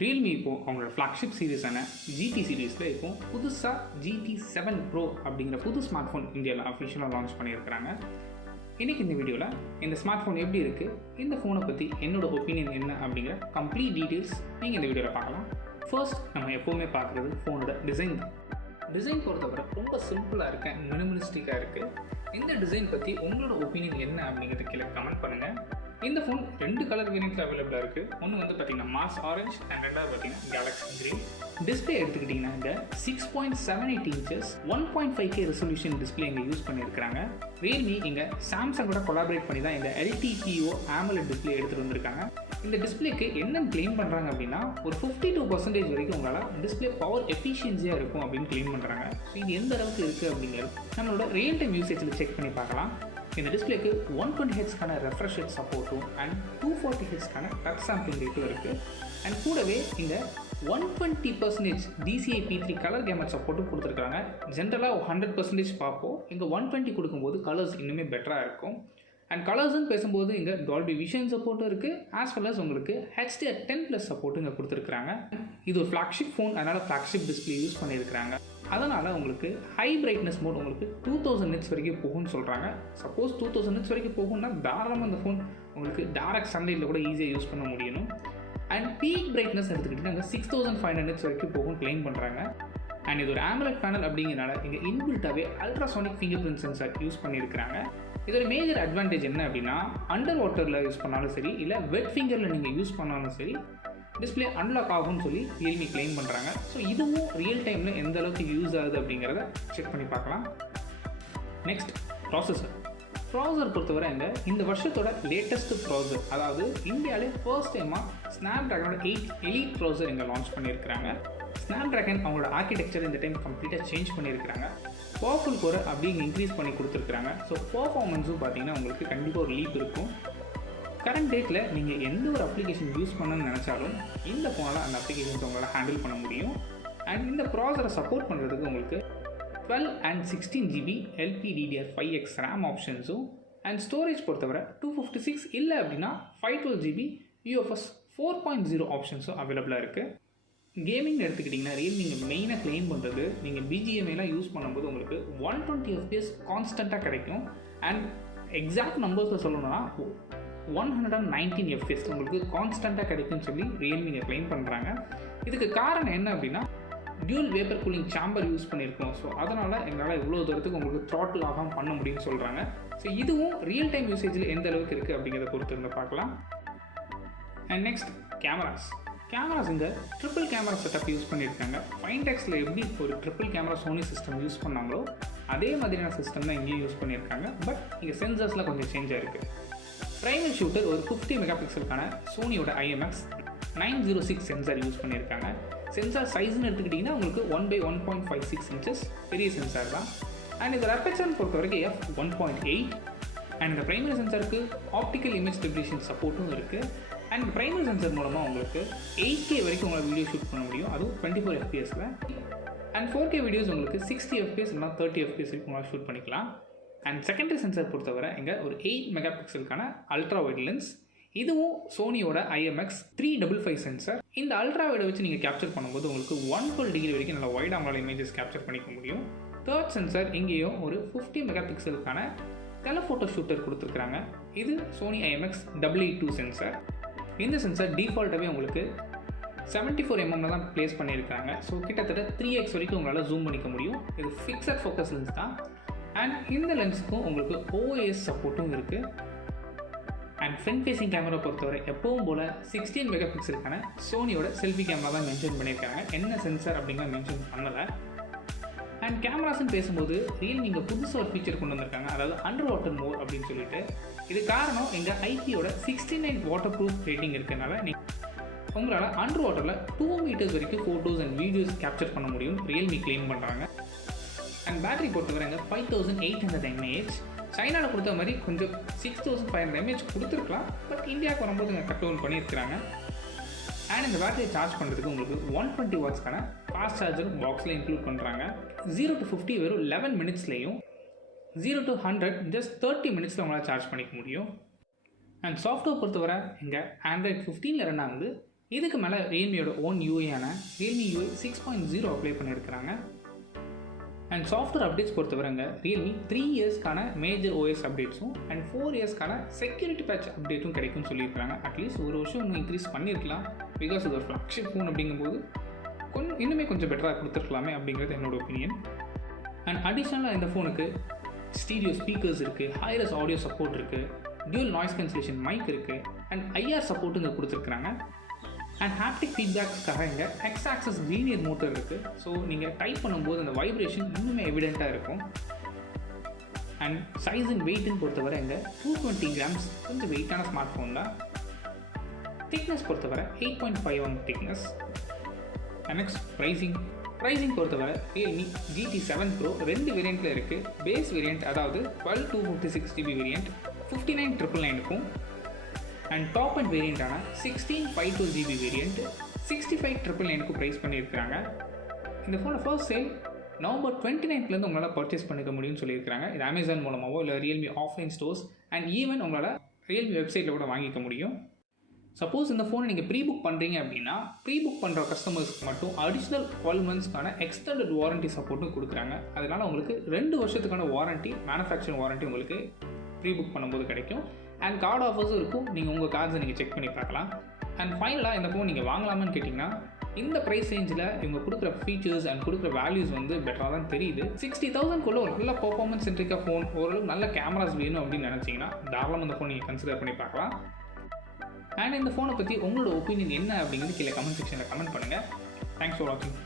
Realme இப்போ அவங்களோட flagship சீரிஸான GT சீரிஸில் இப்போ புதுசாக GT 7 Pro அப்படிங்கிற புது ஸ்மார்ட் ஃபோன் இந்தியாவில் அஃபிஷியலாக லான்ச் பண்ணியிருக்கிறாங்க. இன்றைக்கி இந்த வீடியோவில் இந்த ஸ்மார்ட் ஃபோன் எப்படி இருக்குது, இந்த ஃபோனை பற்றி என்னோட ஒப்பீனியன் என்ன அப்படிங்கிற கம்ப்ளீட் டீட்டெயில்ஸ் நீங்கள் இந்த வீடியோவில் பார்க்கலாம். ஃபர்ஸ்ட் நம்ம எப்போவுமே பார்க்குறது ஃபோனோட டிசைன் தான். டிசைன் பொறுத்தவரை ரொம்ப சிம்பிளாக இருக்க, மினிமலிஸ்டிக்காக இருக்குது. இந்த டிசைன் பற்றி உங்களோட ஒப்பீனியன் என்ன அப்படிங்கிறத கீழே கமெண்ட் பண்ணுங்கள். இந்த ஃபோன் 2 கலர் வேரியன்ட்ஸ் அவைலபிளாக இருக்குது. ஒன்று வந்து பார்த்தீங்கன்னா மாஸ் ஆரஞ்ச் அண்ட் ரெண்டாவது பார்த்தீங்கன்னா கேலக்ஸி கிரீன். டிஸ்பிளே எடுத்துக்கிட்டிங்கன்னா இந்த 6.78 இன்ச்சஸ் 1.5K ரெசல்யூஷன் டிஸ்பிளே இங்கே யூஸ் பண்ணியிருக்காங்க. ரியல்மி இங்கே சாம்சங்கோட கொலாபரேட் பண்ணி தான் இந்த LTPO AMOLED டிஸ்பிளே எடுத்துகிட்டு வந்திருக்காங்க. இந்த டிஸ்பிளேக்கு என்ன கிளைம் பண்ணுறாங்க அப்படின்னா ஒரு 52% வரைக்கும் உங்களால் டிஸ்பிளே பவர் எஃபிஷியன்சியாக இருக்கும் அப்படின்னு கிளைம் பண்ணுறாங்க. ஸோ இது எந்த அளவுக்கு இருக்குது அப்படிங்கிறது நம்மளோட ரியல் டைம் யூசேஜில் செக் பண்ணி பார்க்கலாம். இந்த டிஸ்பிளேக்கு 120Hzக்கான ரெஃப்ரெஷ் ரேட் சப்போர்ட்டும் அண்ட் 240Hzக்கான டச் சாம்பிளிங் ரேட்டும் இருக்குது. அண்ட் கூடவே இந்த 120% DCI P3 கலர் கேமர் சப்போர்ட்டும் கொடுத்துருக்காங்க. ஜென்ரலாக 100% பார்ப்போம், இங்கே 120 கொடுக்கும்போது கலர்ஸ் இன்னுமே பெட்டராக இருக்கும். அண்ட் கலர்ஸ்ன்னு பேசும்போது இங்கே டால்பி விஷன் சப்போர்ட்டும் இருக்குது, ஆஸ் வெல் அஸ் உங்களுக்கு HDR10+ சப்போர்ட்டும் இங்கே கொடுத்துருக்காங்க. இது ஒரு ஃப்ளாக்ஷிப் ஃபோன், அதனால் ஃப்ளாக்ஷிப் டிஸ்பிளே யூஸ் பண்ணியிருக்கிறாங்க. அதனால் உங்களுக்கு ஹை பிரைட்னஸ் மோட் உங்களுக்கு 2000 nits வரைக்கும் போகும்னு சொல்கிறாங்க. சப்போஸ் 2000 nits வரைக்கும் போகும்னா தாராளமாக இந்த ஃபோன் உங்களுக்கு டேரக்ட் சன்லைட்டில் கூட ஈஸியாக யூஸ் பண்ண முடியணும். அண்ட் பீக் பிரைட்னஸ் எடுத்துக்கிட்டிங்கன்னா 6500 nits வரைக்கும் போகும் கிளைம் பண்ணுறாங்க. அண்ட் இது ஒரு AMOLED பேனல் அப்படிங்கிறனால இங்கே இன்பில்ட்டாகவே ultrasonic fingerprint sensor use பண்ணியிருக்கிறாங்க. இதோட மேஜர் அட்வான்டேஜ் என்ன அப்படின்னா அண்டர் வாட்டரில் யூஸ் பண்ணாலும் சரி, இல்லை வெட் ஃபிங்கரில் நீங்கள் யூஸ் பண்ணாலும் சரி, டிஸ்பிளே அன்லாக் ஆகும்னு சொல்லி ரியல்மி கிளைம் பண்ணுறாங்க. ஸோ இதுவும் ரியல் டைமில் எந்த அளவுக்கு யூஸ் ஆகுது அப்படிங்கிறத செக் பண்ணி பார்க்கலாம். நெக்ஸ்ட் ப்ராசஸர் பொறுத்தவரை இந்த வருஷத்தோட லேட்டஸ்ட் ப்ராசஸர், அதாவது இந்தியாவிலே ஃபர்ஸ்ட் டைமாக ஸ்னாப்ட்ராகனோட 8 எலிட் ப்ராசஸர் இங்கே லான்ச் பண்ணியிருக்கிறாங்க. ஸ்னாப்ட்ராகன் அவங்களோட ஆர்கிடெக்சர் இந்த டைம் கம்ப்ளீட்டாக சேஞ்ச் பண்ணியிருக்கிறாங்க. பவர்ஃபுல் கோரை அப்படி இங்கே இன்க்ரீஸ் பண்ணி கொடுத்துருக்குறாங்க. ஸோ பர்ஃபார்மன்ஸும் பார்த்தீங்கன்னா உங்களுக்கு கண்டிப்பாக ஒரு லீப் இருக்கும். கரண்ட் டேட்டில் நீங்கள் எந்த ஒரு அப்ளிகேஷன் யூஸ் பண்ணணும்னு நினச்சாலும் இந்த ஃபோனால் அந்த அப்ளிகேஷன்ஸ் உங்களால் ஹேண்டில் பண்ண முடியும். அண்ட் இந்த ப்ராசஸரை சப்போர்ட் பண்ணுறதுக்கு உங்களுக்கு 12 and 16GB LPDDR5X RAM ஆப்ஷன்ஸும் அண்ட் ஸ்டோரேஜ் பொறுத்தவரை 256 இல்லை அப்படின்னா 512GB UFS 4.0 ஆப்ஷன்ஸும் அவைலபிளாக இருக்குது. கேமிங் எடுத்துக்கிட்டிங்கன்னா ரியல்மி நீங்கள் மெயினாக கிளைம் பண்ணுறது நீங்கள் BGMIலாம் யூஸ் பண்ணும்போது உங்களுக்கு 120 FPS கான்ஸ்டண்ட்டாக கிடைக்கும். அண்ட் எக்ஸாக்ட் நம்பர்ஸில் சொல்லணும்னா 119 FPS உங்களுக்கு கான்ஸ்டண்ட்டாக கிடைக்கும்னு சொல்லி ரியல்மி இங்கே கிளைம் பண்ணுறாங்க. இதுக்கு காரணம் என்ன அப்படின்னா dual vapour cooling sambar use பண்ணியிருக்கோம். ஸோ அதனால் எங்களால் இவ்வளோ தூரத்துக்கு உங்களுக்கு த்ராட்டில் ஆகாமல் பண்ண முடியும்னு சொல்கிறாங்க. ஸோ இதுவும் ரியல் டைம் யூசேஜில் எந்த அளவுக்கு இருக்குது அப்படிங்கிறத பொறுத்து இருந்து பார்க்கலாம். அண்ட் நெக்ஸ்ட் கேமராஸ் இந்த ட்ரிபிள் கேமரா செட்டப் யூஸ் பண்ணியிருக்காங்க. ஃபைன்டெக்ஸில் எப்படி ஒரு triple camera Sony system use பண்ணாங்களோ அதே மாதிரியான சிஸ்டம் தான் இங்கேயும் யூஸ் பண்ணியிருக்காங்க. பட் இங்கே சென்சர்ஸில் கொஞ்சம் சேஞ்ச் ஆகிருக்கு. ப்ரைமரி ஷூட்டர் ஒரு 50 மெகாபிக்சலுக்கான சோனியோட IMX 906 சென்சார் யூஸ் பண்ணியிருக்காங்க. சென்சார் சைஸ்ன்னு எடுத்துக்கிட்டிங்கன்னா உங்களுக்கு 1/1.56 இன்ச்சஸ் பெரிய சென்சார் தான். அண்ட் இதோட அப்பேச்சர் பொறுத்த வரைக்கும் f1.8. அண்ட் இந்த ப்ரைமரி சென்சாருக்கு ஆப்டிக்கல் இமேஜ் ஸ்டெபிலேஷன் சப்போர்ட்டும் இருக்குது. அண்ட் ப்ரைமரி சென்சார் மூலமாக உங்களுக்கு 8K வரைக்கும் உங்களால் வீடியோ ஷூட் பண்ண முடியும், அதுவும் 24 FPSல. அண்ட் 4K வீடியோஸ் உங்களுக்கு 60 FPS இல்லைனா 30 FPS வரைக்கும் உங்களால் ஷூட் பண்ணிக்கலாம். அண்ட் செகண்டரி சென்சார் பொறுத்தவரை இங்கே ஒரு 8 மெகாபிக்சலுக்கான அல்ட்ரா வைட் லென்ஸ், இதுவும் சோனியோட IMX 355 சென்சார். இந்த அல்ட்ரா வைடை வச்சு நீங்கள் கேப்சர் பண்ணும்போது உங்களுக்கு 112 டிகிரி வரைக்கும் நல்லா வைடாக உங்களால் இமேஜஸ் கேப்சர் பண்ணிக்க முடியும். தேர்ட் சென்சார் இங்கேயும் ஒரு 50 மெகாபிக்சலுக்கான டெலஃபோட்டோ ஷூட்டர் கொடுத்துருக்குறாங்க. இது சோனி IMX 882 சென்சார். இந்த சென்சார் டிஃபால்ட்டாகவே உங்களுக்கு 74mm தான் ப்ளேஸ் பண்ணியிருக்காங்க. ஸோ கிட்டத்தட்ட 3x வரைக்கும் உங்களால் ஜூம் பண்ணிக்க முடியும். இது ஃபிக்ஸட் ஃபோக்கஸ் லென்ஸ் தான். அண்ட் இந்த லென்ஸுக்கும் உங்களுக்கு OIS சப்போர்ட்டும் இருக்குது. அண்ட் ஃப்ரண்ட் ஃபேஸிங் கேமரா பொறுத்தவரை எப்பவும் போல் 16 மெகாபிக்சலுக்கான சோனியோட செல்ஃபி கேமரா தான் மென்ஷன் பண்ணியிருக்காங்க. என்ன சென்சார் அப்படிங்கிறத மென்ஷன் பண்ணலை. அண்ட் கேமராஸ்ன்னு பேசும்போது ரியல்மி இங்கே புதுசாக ஒரு ஃபீச்சர் கொண்டு வந்திருக்காங்க, அதாவது அண்டர் வாட்டர் மோட் அப்படின்னு சொல்லிட்டு. இது காரணம் எங்கள் IPயோட 69 வாட்டர் ப்ரூஃப் ரேட்டிங் இருக்கிறதுனால உங்களால் அண்டர் வாட்டரில் 2 meters வரைக்கும் ஃபோட்டோஸ் அண்ட் வீடியோஸ் கேப்சர் பண்ண முடியும் ரியல்மி கிளைம் பண்ணுறாங்க. அண்ட் பேட்டரி பொறுத்தவரை 5800 mAh. சைனாவில் கொடுத்த மாதிரி கொஞ்சம் 6500 mAh கொடுத்துருக்கலாம், பட் இந்தியாவுக்கு வரும்போது இங்கே கட் டவுன் பண்ணியிருக்கிறாங்க. அண்ட் இந்த பேட்டரியை சார்ஜ் பண்ணுறதுக்கு உங்களுக்கு 120 வாட்ஸ்க்கான ஃபாஸ்ட் சார்ஜர் பாக்ஸில் இன்க்ளூட் பண்ணுறாங்க. 0 to 50 வெறும் 11 minutesலையும் 0 to 100 ஜஸ்ட் 30 minutesல உங்களால் சார்ஜ் பண்ணிக்க முடியும். அண்ட் சாஃப்ட்வேர் பொறுத்தவரை இங்கே Android 15 ரன் ஆகுது. இதுக்கு மேலே ரியல்மியோட ஓன் யூஏயான ரியல்மி யூஏ 6.0 அப்ளை பண்ணியிருக்கிறாங்க. அண்ட் சாஃப்ட்வேர் அப்டேட்ஸ் பொறுத்தவரைங்க ரியல்மி 3 இயர்ஸ்க்கான மேஜர் ஓஎஸ் அப்டேட்ஸும் அண்ட் 4 இயர்ஸ்க்கான செக்யூரிட்டி பேட்ச் அப்டேட்டும் கிடைக்கும்னு சொல்லியிருக்காங்க. அட்லீஸ்ட் ஒரு வருஷம் இன்னும் இன்க்ரீஸ் பண்ணியிருக்கலாம். பிகாஸ் இது ஒரு ஃப்ளாக்ஷிப் ஃபோன் அப்படிங்கும்போது இன்னுமே கொஞ்சம் பெட்டராக கொடுத்துருக்கலாமே அப்படிங்கிறது என்னோட ஒப்பீனியன். அண்ட் அடிஷ்னலாக இந்த ஃபோனுக்கு ஸ்டீரியோ ஸ்பீக்கர்ஸ் இருக்குது, ஹைரஸ் ஆடியோ சப்போர்ட் இருக்குது, டியூல் நாய்ஸ் கேன்சலேஷன் மைக் இருக்குது, அண்ட் ஐஆர் சப்போர்ட்டு இங்கே கொடுத்துருக்குறாங்க. அண்ட் ஹாப்டிக் ஃபீட்பேக்ஸ்க்காக இங்கே எக்ஸ் ஆக்சஸ் லீனியர் மோட்டர் இருக்குது. ஸோ நீங்கள் டைப் பண்ணும்போது அந்த வைப்ரேஷன் இன்னுமே எவிடெண்ட்டாக இருக்கும். அண்ட் சைஸ் அண்ட் வெயிட்னு பொறுத்தவரை இங்கே 220 கிராம்ஸ் கொஞ்சம் வெயிட்டான ஸ்மார்ட் ஃபோன் தான். திக்னஸ் பொறுத்தவரை 8.5 திக்னஸ். நெக்ஸ்ட் ப்ரைஸிங் பொறுத்தவரை ரியல்மி GT 7 Pro 2 வேரியண்ட்டில் இருக்குது. பேஸ் வேரியண்ட் அதாவது 12/256 GB வேரியண்ட் 59,999க்கும் அண்ட் டாப் அண்ட் வேரியண்ட்டான 16/512 GB வேரியண்ட் 65,999க்கு ப்ரைஸ் பண்ணியிருக்கிறாங்க. இந்த ஃபோனை ஃபர்ஸ்ட் சேல் November 29th உங்களால் பர்ச்சேஸ் பண்ணிக்க முடியும்னு சொல்லியிருக்கிறாங்க. இது அமேசான் மூலமாகவோ இல்லை Realme offline stores and even உங்களால் ரியல்மி வெப்சைட்டில் கூட வாங்கிக்க முடியும். சப்போஸ் இந்த ஃபோனை நீங்கள் ப்ரீ புக் பண்ணுறீங்க அப்படின்னா ப்ரீ புக் பண்ணுற கஸ்டமர்ஸ்க்கு மட்டும் அடிஷ்னல் 12 monthsக்கான எக்ஸ்டெண்டட் வாரண்ட்டி சப்போர்ட்டும் கொடுக்குறாங்க. அதனால் உங்களுக்கு 2 வருஷத்துக்கான வாரண்ட்டி, மேனுஃபேக்சரிங் வாரண்ட்டி உங்களுக்கு ப்ரீ புக் பண்ணும்போது கிடைக்கும். அண்ட் கார்டு ஆஃபர்ஸும் இருக்கும். நீங்கள் உங்கள் கார்ட்ஸை நீங்கள் செக் பண்ணி பார்க்கலாம். அண்ட் ஃபைனலாக இந்த ஃபோன் நீங்கள் வாங்கலாமான்னு கேட்டிங்கன்னா இந்த ப்ரைஸ் ரேஞ்சில் இவங்க கொடுக்குற ஃபீச்சர்ஸ் அண்ட் கொடுக்குற வேல்யூஸ் வந்து பெட்டராக தான் தெரியுது. 60,000 ஒரு நல்ல பர்ஃபார்மன்ஸ் சென்ட்ரிக்காக ஃபோன், ஓரளவு நல்ல கேமராஸ் வேணும் அப்படின்னு நினச்சிங்கன்னா தாராளமாக இந்த ஃபோன் நீங்கள் கன்சிடர் பண்ணி பார்க்கலாம். அண்ட் இந்த ஃபோனை பற்றி உங்களோட ஒப்பீனியன் என்ன அப்படிங்கிறது கீழே கமெண்ட் செக்ஷனில் கமெண்ட் பண்ணுங்கள். தேங்க்ஸ் ஃபார் வாட்சிங்.